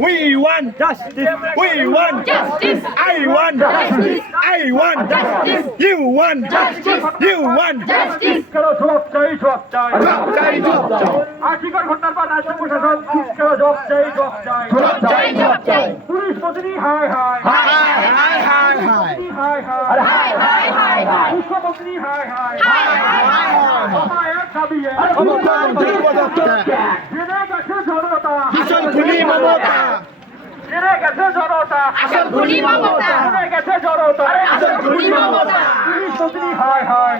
We want justice. We want justice. I want justice. I want justice. You want justice. You want justice. জবাব চাই। আশিকার ঘটনার পর রাষ্ট্র প্রশাসন জবাব চাই। পুলিশ মন্ত্রী হায় হায় মুখ্যমন্ত্রী হায় হায় এক দাবি জেনে গেছে জনতা জেনে গেছে জনতা পুলিশ মন্ত্রী হায় হায়